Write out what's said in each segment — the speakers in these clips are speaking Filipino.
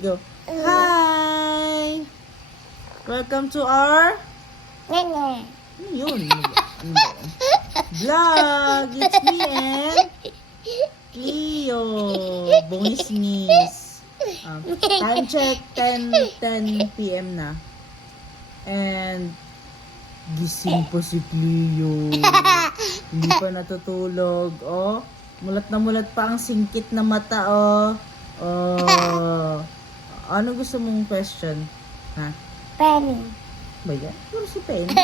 Go. Hi! Welcome to our... Ano yun? Ano ba yun? Vlog! It's me and... Cleo. Bungis-ngis. Time check, 10 p.m. na. And... Gising pa si Cleo. Hindi pa natutulog. Oh, mulat na mulat pa ang singkit na mata. Oh. Ano gusto mong question? Ha? Penny. Ba yan? Puro si Penny.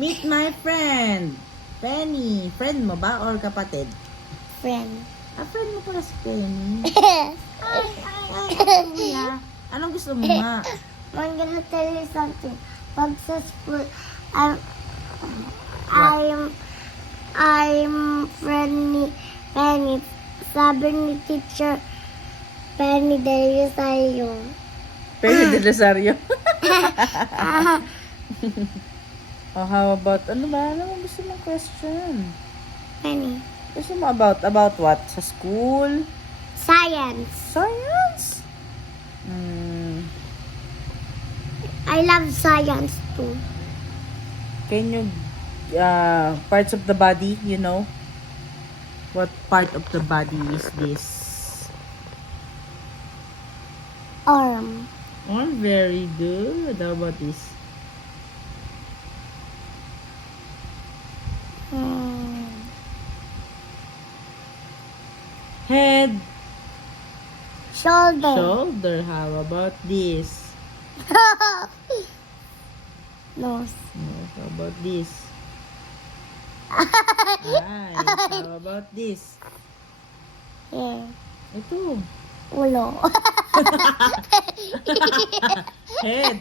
Meet my friend. Penny. Friend mo ba or kapatid? Friend. Friend mo pala si Penny. Kuya. Anong gusto mo nga? I'm gonna tell you something. Pag sa school, I'm friend ni Penny. Sabi ni teacher, Penny Del Rosario. Penny de Rosario. Oh, how about, ano ba? Ano mo gusto mong question? Penny. Gusto mo about what? Sa school? Science. Science? I love science too. Can you, parts of the body, you know? What part of the body is this? Arm. Oh, very good. How about this? Head. Shoulder. Shoulder. How about this? Nose. Oh, how about this? Nice. How about this? Yeah. Ito. Ulo. Head.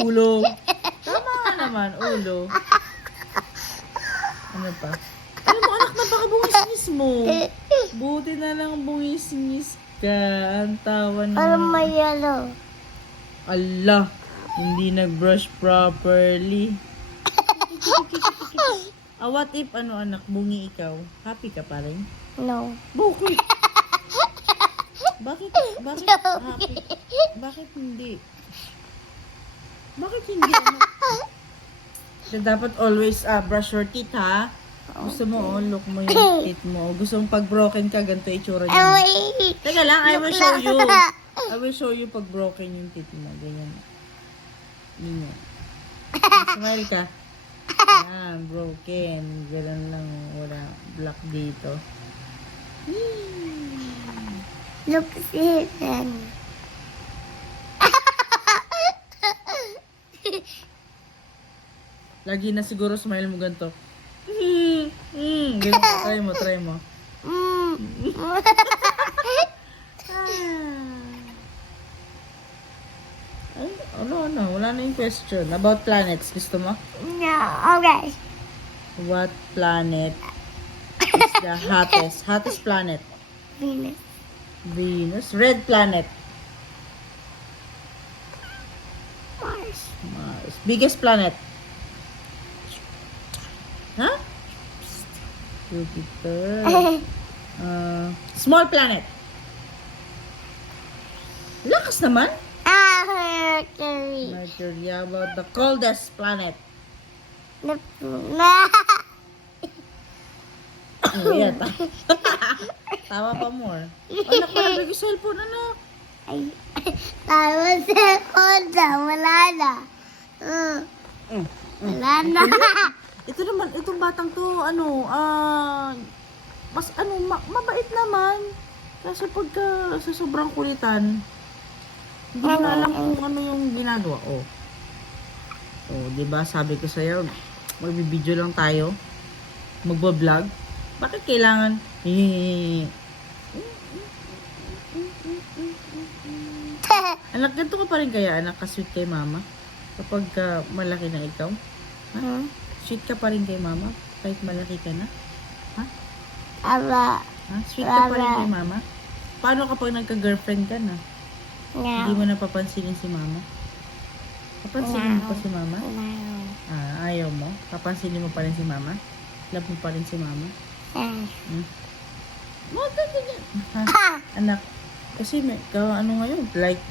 Ulo. Tama ka naman, ulo. Ano pa? Alam mo, anak, napakabungis-ngis mo. Buti na lang bungis-ngis ka. Ang tawa Parang naman. may yellow. Allah, hindi nag-brush properly. What if, ano anak, bungi ikaw? Happy ka pa rin? No. Bakit? Bakit happy? Bakit hindi? Bakit hindi? So, dapat always brush your teeth, ha? Gusto mo, look mo yung teeth mo. Gusto mong pag broken ka, ganito itsura niya. Wait. Teka lang, I will show you. I will show you pag broken yung teeth mo. Ganyan. Ganyan. Smile ka. Yan, broken. Ganun lang. Wala black dito. Look, see then. Lagi na siguro smile mo ganito. Ganyan. Try mo. Ay, ano, wala na yung question. About planets, gusto mo? No, okay. What planet is the hottest planet? Venus. Venus. Red planet. Mars. Mars. Biggest planet? Huh? Jupiter. Small planet. Lakas naman. Mercury. Mercury. How about the coldest planet? Neptune. Ayan. Tawa pa more. Anak, malagay ko cellphone, anak. Ay, tapos Honda, wala na. Wala na. Ito naman, itong batang to, mas mabait naman. Kasi pagka sa sobrang kulitan, hindi ko na alam kung ano yung ginagawa. Oh, di ba sabi ko sa'yo, magbibideo lang tayo, magbablog. Bakit kailangan, anak, ganito ka pa rin kaya, anak, ka-sweet kay mama? Kapag malaki na ikaw? Ha? Sweet ka pa rin kay mama? Kahit malaki ka na? Ha? Aba. Ha? Sweet ka pa rin kay mama? Paano kapag nagka-girlfriend ka na? Hindi mo napapansinin si mama? Papansinin mo pa si mama? Ayaw mo? Papansinin mo pa rin si mama? Love mo pa rin si mama? Bakit ganyan? Ha? Ah! Anak, kasi may, ano ngayon, like,